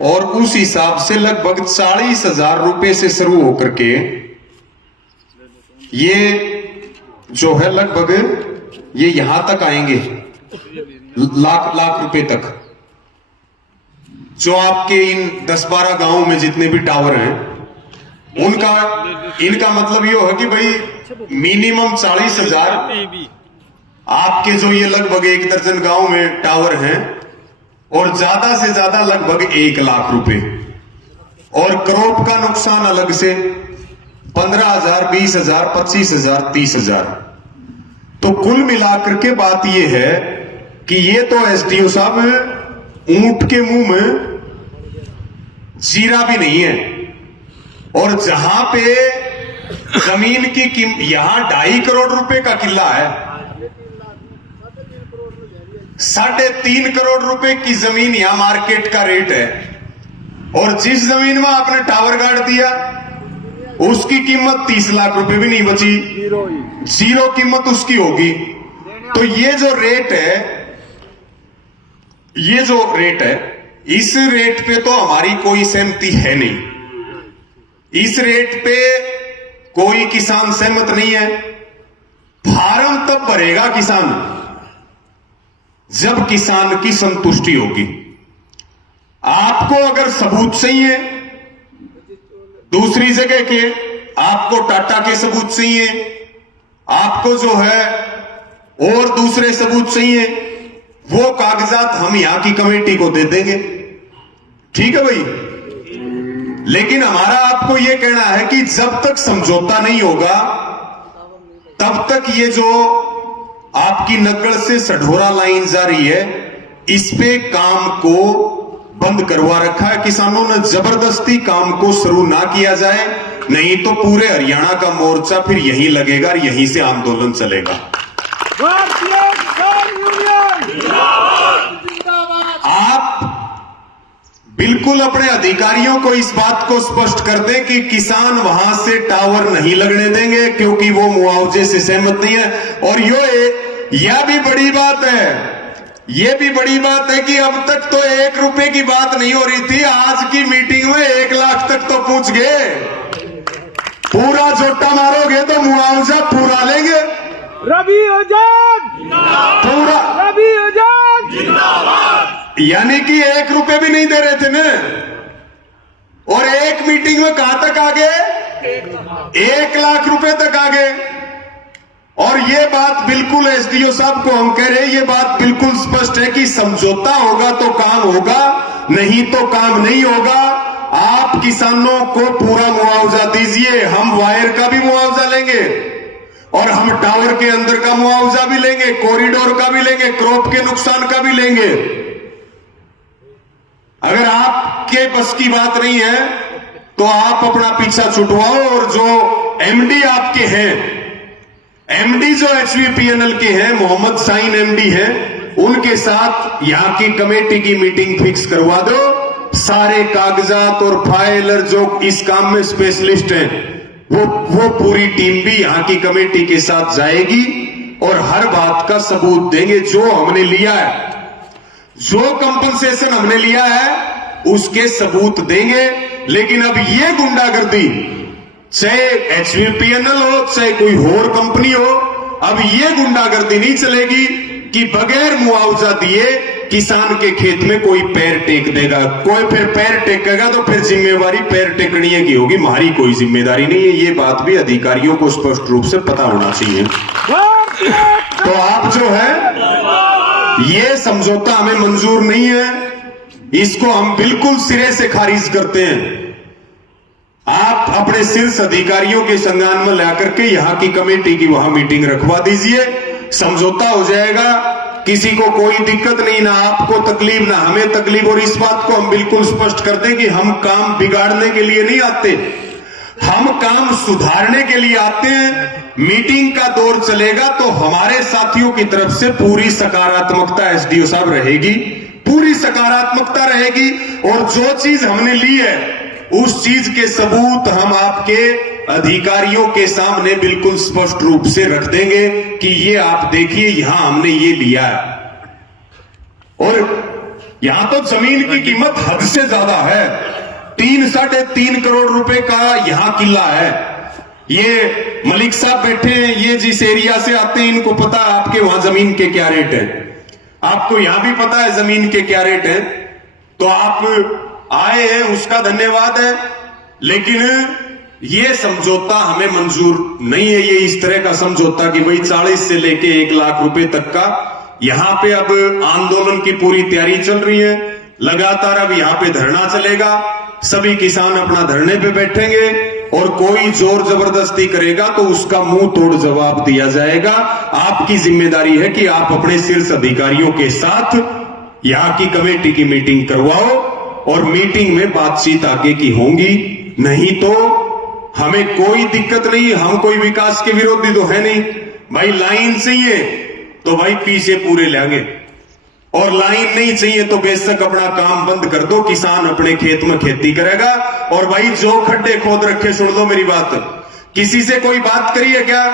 और उस हिसाब से लगभग 40,000 रुपए से शुरू होकर के ये जो है लगभग ये यहां तक आएंगे, लाख लाख रुपए तक। जो आपके इन 10-12 गांवों में जितने भी टावर हैं उनका इनका मतलब ये है कि भाई मिनिमम 40,000 आपके जो ये लगभग 1 दर्जन गांव में टावर हैं और ज्यादा से ज्यादा लगभग 1 लाख रुपए, और क्रॉप का नुकसान अलग से 15,000, 20,000, 25,000, 30,000। तो कुल मिलाकर के बात यह है कि ये तो एसडीओ साहब ऊंट के मुंह में जीरा भी नहीं है। और जहां पे जमीन की कीमत यहां 2.5 करोड़ रुपए का किला है, 3.5 करोड़ रुपए की जमीन यहां मार्केट का रेट है, और जिस जमीन में आपने टावर गाड़ दिया उसकी कीमत 30 लाख रुपए भी नहीं बची, जीरो कीमत उसकी होगी। तो ये जो रेट है इस रेट पे तो हमारी कोई सहमति है नहीं। इस रेट पे कोई किसान सहमत नहीं है। फार्म तब भरेगा किसान जब किसान की संतुष्टि होगी। आपको अगर सबूत चाहिए दूसरी जगह के, आपको टाटा के सबूत चाहिए, आपको जो है और दूसरे सबूत चाहिए, वो कागजात हम यहां की कमेटी को दे देंगे, ठीक है भाई। लेकिन हमारा आपको यह कहना है कि जब तक समझौता नहीं होगा तब तक ये जो आपकी नकल से सढोरा लाइन जारी है इस पे काम को बंद करवा रखा है किसानों ने। जबरदस्ती काम को शुरू ना किया जाए, नहीं तो पूरे हरियाणा का मोर्चा फिर यहीं लगेगा और यहीं से आंदोलन चलेगा। आप बिल्कुल अपने अधिकारियों को इस बात को स्पष्ट कर दें कि किसान वहां से टावर नहीं लगने देंगे क्योंकि वो मुआवजे से सहमत नहीं है। और यह भी बड़ी बात है, ये भी बड़ी बात है कि अब तक तो 1 रुपए की बात नहीं हो रही थी, आज की मीटिंग में 1 लाख तक तो पहुंच गए। पूरा जोटा मारोगे तो मुआवजा पूरा लेंगे। रवि आजाद पूरा रवि आजाद जिंदाबाद। यानी कि 1 रुपए भी नहीं दे रहे थे ना, और एक मीटिंग में कहां तक आ गए? 1 लाख रुपए तक आ गए। और ये बात बिल्कुल एसडीओ साहब को हम कह रहे हैं, ये बात बिल्कुल स्पष्ट है कि समझौता होगा तो काम होगा, नहीं तो काम नहीं होगा। आप किसानों को पूरा मुआवजा दीजिए, हम वायर का भी मुआवजा लेंगे और हम टावर के अंदर का मुआवजा भी लेंगे, कॉरिडोर का भी लेंगे, क्रॉप के नुकसान का भी लेंगे। अगर आपके बस की बात नहीं है तो आप अपना पीछा छुटवाओ, और जो एमडी आपके हैं, एमडी जो एचवीपीएनएल के हैं, मोहम्मद साइन एमडी हैं, उनके साथ यहां की कमेटी की मीटिंग फिक्स करवा दो। सारे कागजात और फाइलर जो इस काम में स्पेशलिस्ट हैं वो पूरी टीम भी यहां की कमेटी के साथ जाएगी और हर बात का सबूत देंगे। जो हमने लिया है, जो कंपनसेशन हमने लिया है उसके सबूत देंगे। लेकिन अब ये गुंडागर्दी, चाहे एचवीपीएनएल हो चाहे कोई और कंपनी हो, अब ये गुंडागर्दी नहीं चलेगी कि बगैर मुआवजा दिए किसान के खेत में कोई पैर टेक देगा। कोई फिर पैर टेकेगा तो फिर जिम्मेवारी पैर टेकने की होगी, हमारी कोई जिम्मेदारी नहीं है। ये बात भी अधिकारियों को स्पष्ट रूप से पता होना चाहिए। तो आप जो है ये समझौता हमें मंजूर नहीं है, इसको हम बिल्कुल सिरे से खारिज करते हैं। आप अपने शीर्ष अधिकारियों के संज्ञान में लाकर के यहां की कमेटी की वहां मीटिंग रखवा दीजिए, समझौता हो जाएगा, किसी को कोई दिक्कत नहीं, ना आपको तकलीफ ना हमें तकलीफ। और इस बात को हम बिल्कुल स्पष्ट कर दें कि हम काम बिगाड़ने के लिए नहीं आते, हम काम सुधारने के लिए आते हैं। मीटिंग का दौर चलेगा तो हमारे साथियों की तरफ से पूरी सकारात्मकता एसडीओ साहब रहेगी, पूरी सकारात्मकता रहेगी। और जो चीज हमने ली है उस चीज के सबूत हम आपके अधिकारियों के सामने बिल्कुल स्पष्ट रूप से रख देंगे कि ये आप देखिए यहां हमने ये लिया है। और यहां तो जमीन की कीमत हद से ज्यादा है। 3-3.5 करोड़ रुपए का यहां किला है। ये मलिक साहब बैठे हैं, ये जिस एरिया से आते हैं इनको पता है आपके वहां जमीन के क्या रेट है, आपको यहां भी पता है जमीन के क्या रेट है। तो आप आए हैं उसका धन्यवाद है, लेकिन ये समझौता हमें मंजूर नहीं है। ये इस तरह का समझौता कि भाई 40 से लेके 1 लाख रुपए तक का। यहां पे अब आंदोलन की पूरी तैयारी चल रही है, लगातार अब यहां पे धरना चलेगा। सभी किसान अपना धरने पे बैठेंगे और कोई जोर जबरदस्ती करेगा तो उसका मुंह तोड़ जवाब दिया जाएगा। आपकी जिम्मेदारी है कि आप अपने शीर्ष अधिकारियों के साथ यहां की कमेटी की मीटिंग करवाओ और मीटिंग में बातचीत आगे की होंगी। नहीं तो हमें कोई दिक्कत नहीं, हम कोई विकास के विरोधी तो है नहीं भाई। लाइन चाहिए तो भाई पीछे पूरे लेंगे, और लाइन नहीं चाहिए तो बेशक अपना काम बंद कर दो, किसान अपने खेत में खेती करेगा। और भाई जो खड्डे खोद रखे, सुन लो मेरी बात, किसी से कोई बात करिए क्या?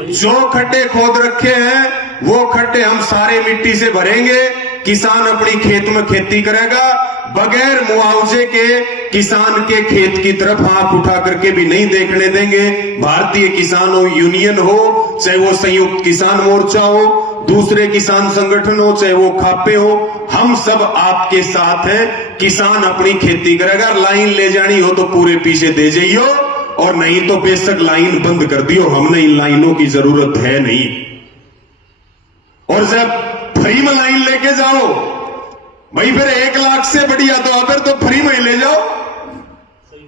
जो खड्डे खोद रखे हैं वो खड्डे हम सारे मिट्टी से भरेंगे, किसान अपनी खेत में खेती करेगा। बगैर मुआवजे के किसान के खेत की तरफ आंख उठा करके भी नहीं देखने देंगे। भारतीय किसानों यूनियन हो, चाहे वो संयुक्त किसान मोर्चा हो, दूसरे किसान संगठन हो, चाहे वो खापे हो, हम सब आपके साथ हैं। किसान अपनी खेती करेगा। लाइन ले जानी हो तो पूरे पीछे दे जाइयो, और नहीं तो बेशक लाइन बंद कर दियो, हमने इन लाइनों की जरूरत है नहीं। और जब फ्री में लाइन लेके जाओ भाई, फिर 1 लाख से बढ़िया तो फिर तो फ्री में ही ले जाओ।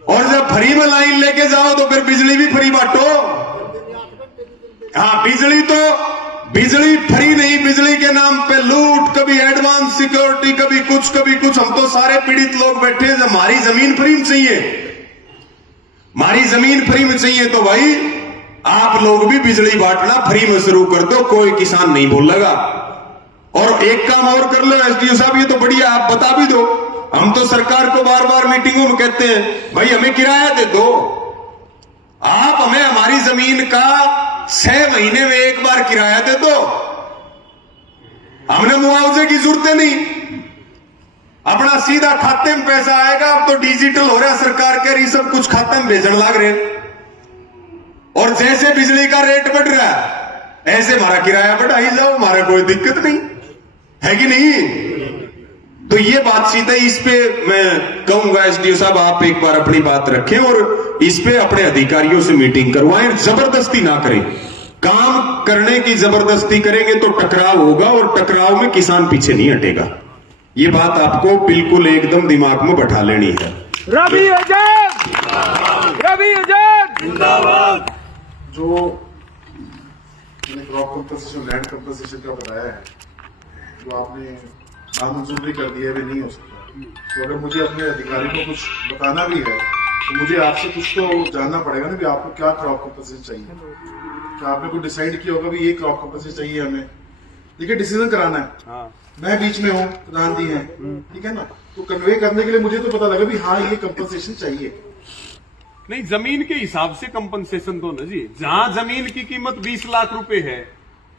और जब फ्री में लाइन लेके जाओ तो फिर बिजली भी फ्री बांटो। हाँ, बिजली फ्री नहीं, बिजली के नाम पे लूट, कभी एडवांस सिक्योरिटी, कभी कुछ। हम तो सारे पीड़ित लोग बैठे हैं। हमारी जमीन फ्री में चाहिए, हमारी जमीन फ्री में चाहिए तो भाई आप लोग भी बिजली बांटना फ्री में शुरू कर दो, कोई किसान नहीं बोलेगा। और एक काम और कर लो एसडीओ साहब, ये तो बढ़िया, आप बता भी दो। हम तो सरकार को बार बार मीटिंगों में कहते हैं भाई हमें किराया दे दो, आप हमें हमारी जमीन का 6 महीने में एक बार किराया दे दो, हमने मुआवजे की जरूरत नहीं, अपना सीधा खाते में पैसा आएगा। अब तो डिजिटल हो रहा है, सरकार कह रही सब कुछ खाते में भेजने लग रहे, और जैसे बिजली का रेट बढ़ रहा है ऐसे हमारा किराया बढ़ाई जाओ, हमारा कोई दिक्कत नहीं है कि नहीं। तो ये बातचीत है, इस पे मैं कहूंगा एसडीओ साहब आप एक बार अपनी बात रखें और इस पे अपने अधिकारियों से मीटिंग करवाएं। जबरदस्ती ना करें, काम करने की जबरदस्ती करेंगे तो टकराव होगा, और टकराव में किसान पीछे नहीं हटेगा। ये बात आपको बिल्कुल एकदम दिमाग में बैठा लेनी है। रवि आजाद, रवि आजाद जिंदाबाद। जो क्रॉप कंपनसेशन, लैंड कंपनसेशन का बताया है, जो आपने नामंजूर कर दिया है, वे नहीं हो सकता। तो अगर मुझे अपने अधिकारी को कुछ बताना भी है तो मुझे आपसे कुछ तो जानना पड़ेगा ना कि आपको क्या क्रॉप कंपनसेशन चाहिए। क्या आपने कुछ डिसाइड किया होगा भी ये क्रॉप कंपनसेशन चाहिए हमें? देखिए, डिसीजन कराना है। हाँ। मैं बीच में हूँ, प्रधान जी हैं, ठीक है ना, तो कन्वे करने के लिए मुझे तो पता लगा भी हाँ ये कंपनसेशन चाहिए। नहीं, जमीन के हिसाब से कंपनसेशन दो ना जी। जहां जमीन की कीमत 20 लाख रुपए है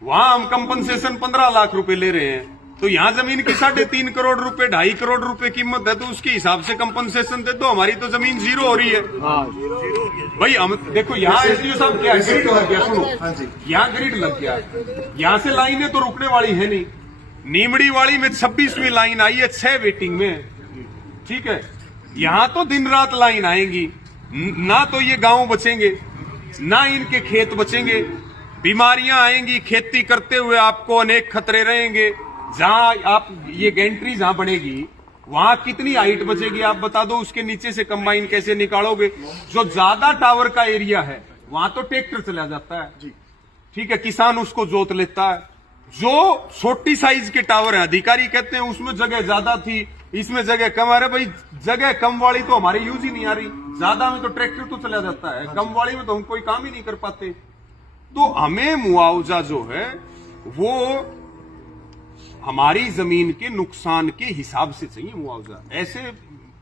वहां हम कंपनसेशन 15 लाख रुपए ले रहे हैं। तो यहाँ जमीन की 3.5 करोड़ रुपए, 2.5 करोड़ रुपए कीमत है, तो उसके हिसाब से कंपनसेशन दे दो। हमारी तो जमीन जीरो हो रही है। भाई हम देखो, यहाँ एसडीओ साहब क्या ग्रिड लग गया, सुनो, यहाँ ग्रिड लग गया, यहाँ से लाइनें तो रुकने वाली है नहीं। नीमड़ी वाली में 26वीं लाइन आई है, 6 वेटिंग में, ठीक है। यहाँ तो दिन रात लाइन आएंगी, ना तो ये गांव बचेंगे, ना इनके खेत बचेंगे, बीमारियां आएंगी, खेती करते हुए आपको अनेक खतरे रहेंगे। जहां आप ये गैंट्री जहां बनेगी वहां कितनी हाइट बचेगी आप बता दो, उसके नीचे से कंबाइन कैसे निकालोगे? जो ज्यादा टावर का एरिया है वहां तो ट्रैक्टर चला जाता है, ठीक है, किसान उसको जोत लेता है। जो छोटी साइज के टावर है, अधिकारी कहते हैं उसमें जगह ज्यादा थी, इसमें जगह कम आ रही। भाई जगह कम वाली तो हमारे यूज ही नहीं आ रही, ज्यादा में तो ट्रैक्टर तो चला जाता है, कम वाली में तो हम कोई काम ही नहीं कर पाते। तो हमें मुआवजा जो है वो हमारी जमीन के नुकसान के हिसाब से चाहिए मुआवजा, ऐसे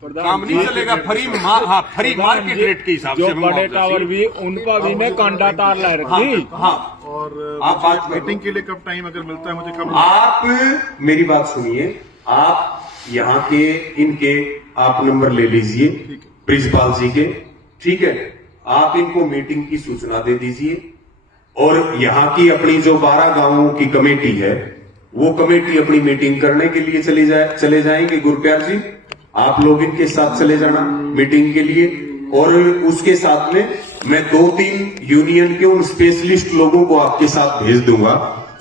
काम नहीं चलेगा। फ्री मार्केट रेट के हिसाब से बड़े टावर भी उनका भी मैं कांटा तार ला रखी। हाँ, और आप बात मीटिंग के लिए कब टाइम अगर मिलता है मुझे कब? आप मेरी बात सुनिए, आप यहाँ के इनके आप नंबर ले लीजिए प्रिंसिपाल जी के, ठीक है। आप इनको मीटिंग की सूचना दे दीजिए और यहाँ की अपनी जो 12 गांवों की कमेटी है वो कमेटी अपनी मीटिंग करने के लिए चले जाएंगे। गुरप्यार जी आप लोग इनके साथ चले जाना मीटिंग के लिए, और उसके साथ में मैं 2-3 यूनियन के उन स्पेशलिस्ट लोगों को आपके साथ भेज दूंगा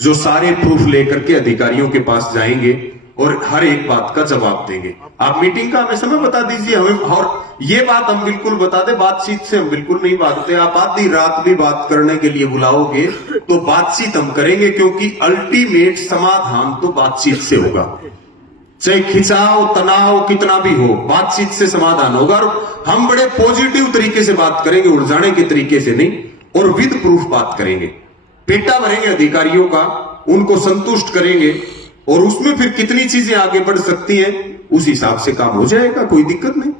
जो सारे प्रूफ लेकर के अधिकारियों के पास जाएंगे और हर एक बात का जवाब देंगे। आप मीटिंग का हमें समय बता दीजिए हमें, और ये बात हम बिल्कुल बता दें, बातचीत से हम बिल्कुल नहीं भागते। आप आधी रात भी बात करने के लिए बुलाओगे तो बातचीत हम करेंगे, क्योंकि अल्टीमेट समाधान तो बातचीत से होगा। चाहे खिंचाव तनाव कितना भी हो, बातचीत से समाधान होगा। और हम बड़े पॉजिटिव तरीके से बात करेंगे, उलझाने के तरीके से नहीं, और विद प्रूफ बात करेंगे। पेटा भरेंगे अधिकारियों का, उनको संतुष्ट करेंगे, और उसमें फिर कितनी चीजें आगे बढ़ सकती हैं उस हिसाब से काम हो जाएगा, कोई दिक्कत नहीं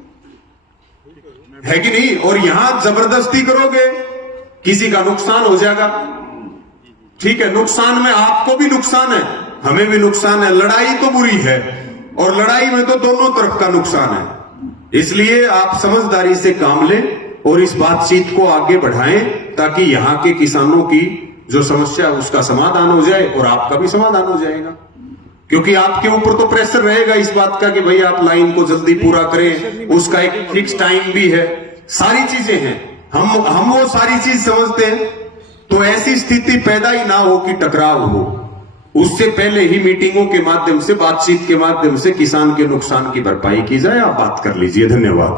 है कि नहीं। और यहां जबरदस्ती करोगे किसी का नुकसान हो जाएगा, ठीक है। नुकसान में आपको भी नुकसान है, हमें भी नुकसान है। लड़ाई तो बुरी है और लड़ाई में तो दोनों तरफ का नुकसान है। इसलिए आप समझदारी से काम लें और इस बातचीत को आगे बढ़ाएं, ताकि यहां के किसानों की जो समस्या है उसका समाधान हो जाए और आपका भी समाधान हो जाएगा। क्योंकि आपके ऊपर तो प्रेशर रहेगा इस बात का कि भाई आप लाइन को जल्दी पूरा करें, उसका एक फिक्स टाइम भी है, सारी चीजें हैं। हम वो सारी चीज समझते हैं, तो ऐसी स्थिति पैदा ही ना हो कि टकराव हो। उससे पहले ही मीटिंगों के माध्यम से, बातचीत के माध्यम से किसान के नुकसान की भरपाई की जाए। आप बात कर लीजिए। धन्यवाद।